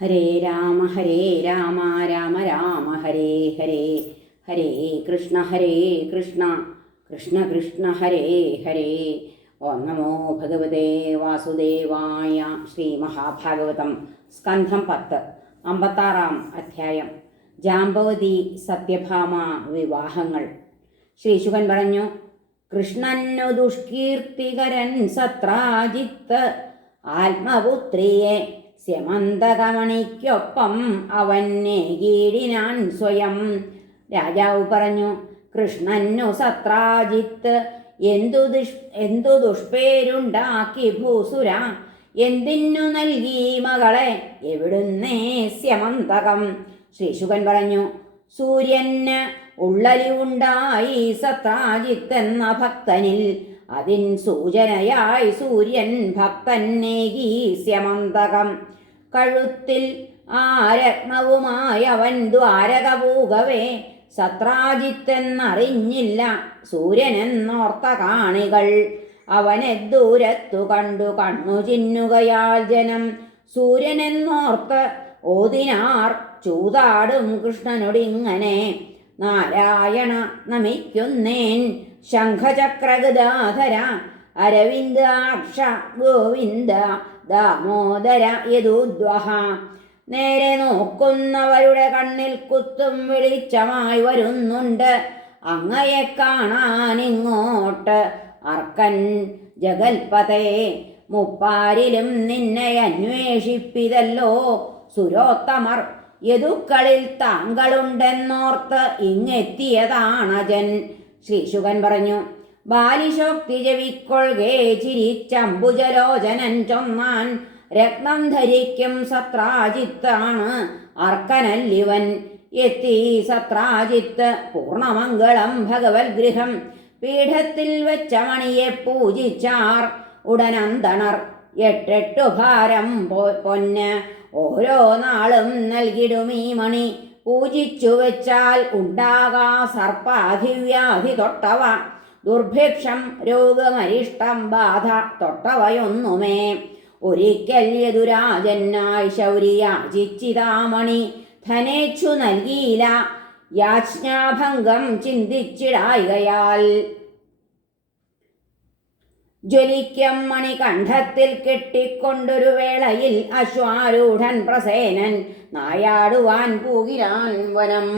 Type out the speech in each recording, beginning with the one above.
ഹരേ രാമ രാമ രാമ ഹരേ ഹരേ, ഹരേ കൃഷ്ണ കൃഷ്ണ കൃഷ്ണ ഹരേ ഹരേ. ഓം നമോ ഭഗവതേ വാസുദേവായ. ശ്രീ മഹാഭാഗവതം സ്കന്ധം 10 56 അധ്യായം. ജാംബവതി സത്യഭാമ വിവാഹങ്ങൾ. ശ്രീശുകൻ പറഞ്ഞു, കൃഷ്ണനു ദുഷ്കീർത്തികരൻ സത്രാജിത്ത് ആത്മപുത്രിയെ സ്യമന്തകമണിക്കൊപ്പം അവനെ കീടിനാൻ സ്വയം. രാജാവ് പറഞ്ഞു, കൃഷ്ണനു സത്രാജിത്ത് എന്തു ദുഷ്പേരുണ്ടാക്കി ഭൂസുര, എന്തിനു നൽകി മകളെ എവിടുന്നേ സ്യമന്തകം. ശ്രീശുകൻ പറഞ്ഞു, സൂര്യന് ഉള്ളലിവുണ്ടായി സത്രാജിത്തെന്ന ഭക്തനിൽ, അതിൻ സൂചനയായി സൂര്യൻ ഭക്തന്നേകി സ്യമന്തകം. കഴുത്തിൽ ആരത്നവുമായി അവൻ ദ്വാരക പൂകവേ, സത്രാജിത്തെന്നറിഞ്ഞില്ല സൂര്യനെന്നോർത്ത കാണികൾ. അവനെ ദൂരത്തു കണ്ടു കണ്ണു ചിന്നുകയാൽ ജനം, സൂര്യനെന്നോർത്ത് ഓതിനാർ ചൂതാടും കൃഷ്ണനോടിങ്ങനെ. നാരായണ നമിക്കുന്നേൻ ശംഖചക്രഗദാധര, അരവിന്ദാക്ഷ ഗോവിന്ദ ദാമോദര യദുദ്വഹ. നേരെ നോക്കുന്നവരുടെ കണ്ണിൽ കുത്തും വെളിച്ചമായി വരുന്നുണ്ട് അങ്ങയെ കാണാനിങ്ങോട്ട് അർക്കൻ ജഗൽപതേ. മുപ്പാരിലും നിന്നെ അന്വേഷിപ്പിതല്ലോ സുരോത്തമർ, യദുക്കളിൽ താങ്കളുണ്ടെന്നോർത്ത് ഇങ്ങെത്തിയതാണജൻ. ശ്രീശുകൻ പറഞ്ഞു, ബാലിശോക്തി ജവിക്കൊള്ളുകേ ചിരിച്ചമ്പുജലോചനൻ ചൊന്നാൻ, രത്നം ധരിക്കും സത്രാജിത്താണ് അർക്കനല്ലിവൻ. എത്തി സത്രാജിത്ത് പൂർണ്ണമംഗളം ഭഗവത് ഗൃഹം, പീഠത്തിൽ വെച്ച മണിയെ പൂജിച്ചാർ ഉടനന്തണർ. 8 ഭാരം പൊന്ന് ഓരോ നാളും നൽകിടുമീ മണി, പൂജിച്ചു വെച്ചാൽ ഉണ്ടാകാ സർപ്പാധിവ്യാധി തൊട്ടവ, ദുർഭിക്ഷം രോഗമരിഷ്ടം ബാധ തൊട്ടവയൊന്നുമേ. ഒരിക്കൽ യദുരാജനായി ശൗരി യാചിച്ചിതാമണി, ധനേച്ഛു നൽകിയില്ല യാജ്ഞാഭംഗം ചിന്തിച്ചിടായികയാൽ. ജ്വലിക്കം മണികണ്ഠത്തിൽ കെട്ടിക്കൊണ്ടൊരു വേളയിൽ അശ്വാരൂഢൻ പ്രസേനൻ നായാടുവാൻ പൂകിലാൻ വനം.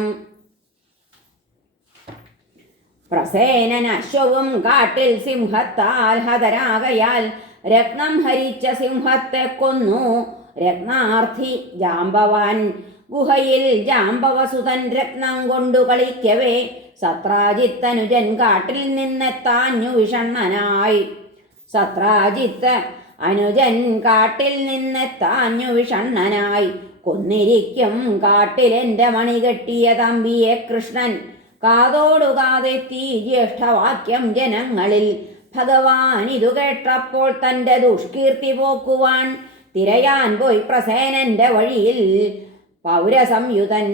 പ്രസേനൻ അശ്വവും കാട്ടിൽ സിംഹത്താൽ ഹതരാകയാൽ, രത്നം ഹരിച്ച സിംഹത്തെ കൊന്നു രത്നാർത്ഥി ജാംബവാൻ. ഗുഹയിൽ ജാംബവസുതൻ രത്നം കൊണ്ടു കളിക്കവേ, സത്രാജിത്തനുജൻ കാട്ടിൽ നിന്നെത്താഞ്ഞു വിഷണ്ണനായി. സത്രാജിത്ത് അനുജൻ കാട്ടിൽ നിന്നെത്താഞ്ഞു വിഷണ്ണനായി. കൊന്നിരിക്കും കാട്ടിലെന്റെ മണി കെട്ടിയ തമ്പിയെ കൃഷ്ണൻ, കാതോടുകാതെത്തി ജ്യേഷ്ഠവാക്യം ജനങ്ങളിൽ. ഭഗവാൻ ഇതു കേട്ടപ്പോൾ തൻ്റെ ദുഷ്കീർത്തി പോക്കുവാൻ തിരയാൻ പോയി പ്രസേനന്റെ വഴിയിൽ. പൗരസംയുതൻ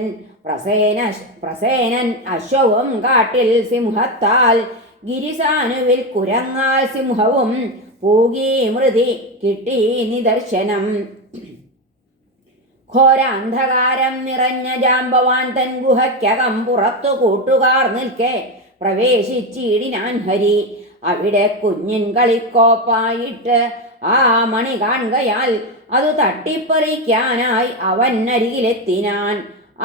പ്രസേനൻ അശ്വവും കാട്ടിൽ സിംഹത്താൽ, ഗിരിസാനുവിൽ കുരങ്ങാൽ സിംഹവും പൂകി മൃതി കിട്ടി നിദർശനം. ഘോരാന്ധകാരം നിറഞ്ഞ ജാംബവാൻ തൻ ഗുഹയ്ക്കകം പുറത്തു കൂട്ടുകാർ നിൽക്കെ പ്രവേശിച്ചിടിനാൻ ഹരി. അവിടെ കുഞ്ഞിൻ കളിക്കോപ്പായിട്ട് ആ മണി കാണുകയാൽ അതു തട്ടിപ്പറിക്കാനായി അവൻ അരികിലെത്തിനാൻ.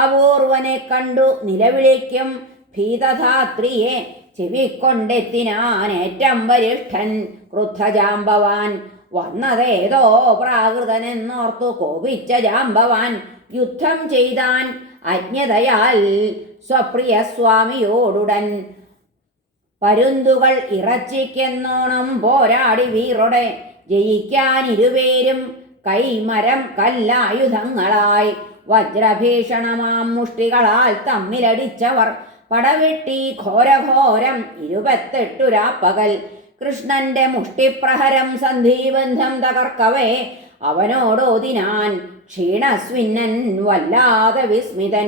അപൂർവനെ കണ്ടു നിലവിളിക്കും ഭീതധാത്രിയെ ചെവിക്കൊണ്ടെത്തിനാൻ ഏറ്റം വരിഷ്ഠൻ ക്രുദ്ധജാംബവാൻ. വന്നതേതോ പ്രാകൃതനെന്നോർത്തു കോപിച്ച ജാംബവാൻ, യുദ്ധം ചെയ്താൻ അജ്ഞതയാൽ സ്വപ്രിയ സ്വാമിയോടുടൻ. പരുന്തുകൾ ഇറച്ചിക്കെന്നോണം പോരാടി വീറൊടെ, ജയിക്കാൻ ഇരുപേരും കൈമരം കല്ലായുധങ്ങളായി. വജ്രഭീഷണമാം മുഷ്ടികളാൽ തമ്മിലടിച്ചവർ പടവെട്ടി ഘോരഘോരം 28 രാപ്പകൽ. കൃഷ്ണന്റെ മുഷ്ടിപ്രഹരം സന്ധിബന്ധം തകർക്കവേ അവനോടോതിനാൻ ക്ഷീണസ്വിന്നൻ വല്ലാതെ വിസ്മിതൻ.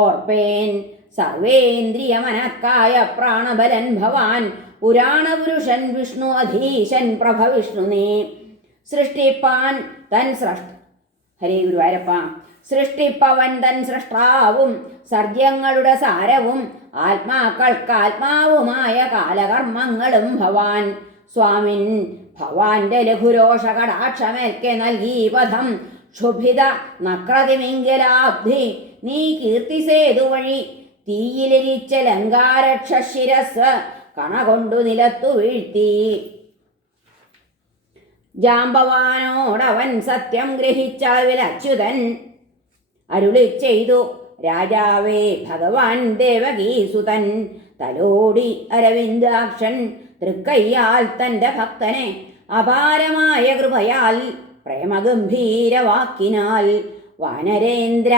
ഓർപ്പേൻ സർവേന്ദ്രിയമനക്കായ പ്രാണബലൻ ഭവാൻ, പുരാണപുരുഷൻ വിഷ്ണു അധീശൻ പ്രഭവിഷ്ണു നീ. സൃഷ്ടിപ്പാൻ തൻ ഹരേ ഗുരുവായൂരപ്പ. സൃഷ്ടിപ്പവൻ തൻ സൃഷ്ടാവും സർജ്യങ്ങളുടെ സാരവും ആത്മാക്കൾക്ക് ആത്മാവുമായ കാലകർമ്മങ്ങളും ഭവാൻ. സ്വാമിൻ ഭവാന്റെ ലഘുരോഷ കടാക്ഷമേൽക്കെ നൽകി പദം ക്ഷുഭിത നക്രതിമിംഗലാബ്ധി നീ കീർത്തിസേതു വഴി തീയിലിരിച്ച ലങ്കാരക്ഷശിരസ് കണകൊണ്ടു നിലത്തു വീഴ്ത്തി. ജാമ്പവാനോടവൻ സത്യം ഗ്രഹിച്ചാൽ അച്യുതൻ അരുളി ചെയ്തു, രാജാവേ ഭഗവാൻ ദേവകീസുതൻ തലോടി അരവിന്ദാക്ഷൻ തൃക്കയ്യാൽ തൻ്റെ ഭക്തനെ അപാരമായ കൃപയാൽ പ്രേമഗംഭീരവാക്കിനാൽ. വാനരേന്ദ്ര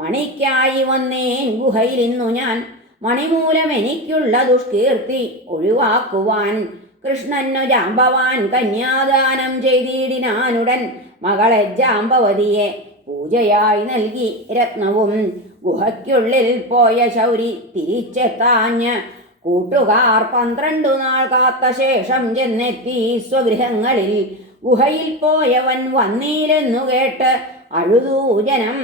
മണിക്കായി വന്നേൻ ഗുഹയിൽ ഇന്നു ഞാൻ, മണിമൂലം എനിക്കുള്ള ദുഷ്കീർത്തി ഒഴിവാക്കുവാൻ. കൃഷ്ണനു ജാമ്പവാൻ കന്യാദാനം ചെയ്തിടിനാനുടൻ മകളെ ജാമ്പവതിയെ പൂജയായി നൽകി രത്നവും. ഗുഹയ്ക്കുള്ളിൽ പോയ ശൗരി തിരിച്ചെത്താഞ്ഞ് കൂട്ടുകാർ 12 നാൾ കാത്ത ശേഷം ചെന്നെത്തി സ്വഗൃഹങ്ങളിൽ. ഗുഹയിൽ പോയവൻ വന്നീലെന്നു കേട്ട് അഴുതൂ ജനം.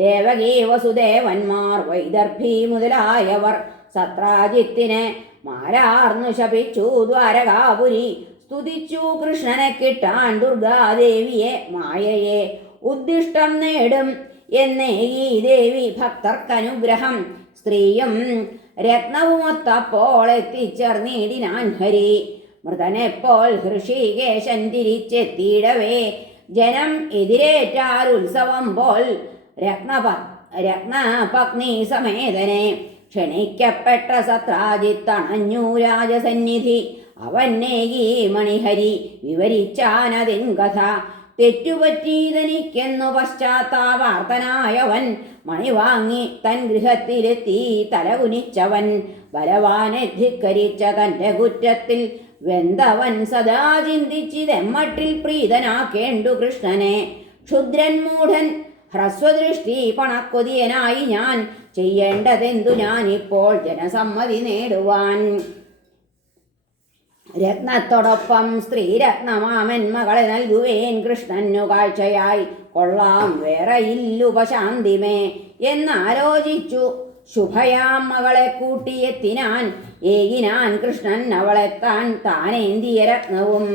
ദേവകീ വസുദേവന്മാർ വൈദർഭി മുതലായവർ സത്രാജിത്തിനെ മാരാർന്നു ശപിച്ചു ദ്വാരകാപുരി. സ്തുതിച്ചു കൃഷ്ണനെ കിട്ടാൻ ദുർഗാദേവിയെ മായയെ. ഉദ്ദിഷ്ടം നേടും എന്നേ ഈ ദേവി ഭക്തർക്കനുഗ്രഹം. സ്ത്രീയും രത്നവുമൊത്തപ്പോൾ എത്തിച്ചേർന്നിടിനാൻ ഹരി. മൃതനെപ്പോൾ ഹൃഷികേശൻ തിരിച്ചെത്തിയിടവേ ജനം എതിരേറ്റാൽ ഉത്സവം പോൽ രത്നപത്നി സമേതനെ. ക്ഷണിക്കപ്പെട്ട സത്രാജിത്തണഞ്ഞു രാജസന്നിധി. അവന്നേകി മണിഹരി വിവരിച്ചാനതിൻ കഥ. തെറ്റുപറ്റീതനിക്കെന്നു പശ്ചാത്താപാർത്തനായവൻ മണി വാങ്ങി തൻ ഗൃഹത്തിലെത്തി തലകുനിച്ചവൻ. ബലവാനെ ധിക്കരിച്ച തൻ്റെ കുറ്റത്തിൽ വെന്തവൻ സദാ ചിന്തിച്ചിതെമ്മട്ടിൽ പ്രീതനാക്കേണ്ടു കൃഷ്ണനെ. ക്ഷുദ്രൻ മൂഢൻ ഹ്രസ്വദൃഷ്ടി പണക്കൊതിയനായി ഞാൻ ചെയ്യേണ്ടതെന്തു ഞാനിപ്പോൾ ജനസമ്മതി നേടുവാൻ. രത്നത്തോടൊപ്പം സ്ത്രീരത്നമാമൻ മകളെ നൽകുവേൻ കൃഷ്ണനു കാഴ്ചയായി. കൊള്ളാം വേറെയില്ലുപശാന്തിമേ എന്നാലോചിച്ചു ശുഭയാം മകളെ കൂട്ടിയെത്തിനാൻ. ഏകിനാൻ കൃഷ്ണൻ അവളെത്താൻ താനേന്തിയ രത്നവും.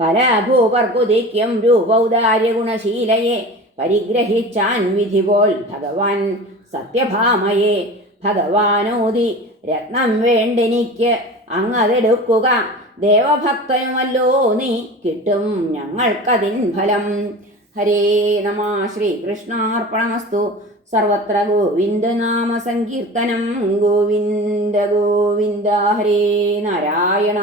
പല ഭൂപർക്കുതിക്കും രൂപൗദാര്യ ഗുണശീലയെ പരിഗ്രഹിച്ചാൻ വിധി പോൽ ഭഗവാൻ സത്യഭാമയെ. ഭഗവാനോതി രത്നം വേണ്ടെനിക്ക് അങ്ങതെടുക്കുക, ദേവഭക്തനുമല്ലോ നീ കിട്ടും ഞങ്ങൾക്കതിൻ ഫലം. ഹരേ നമ. ശ്രീകൃഷ്ണാർപ്പണമസ്തു. സർവത്ര ഗോവിന്ദനാമ സങ്കീർത്തനം. ഗോവിന്ദ ഗോവിന്ദ. ഹരേ നാരായണ.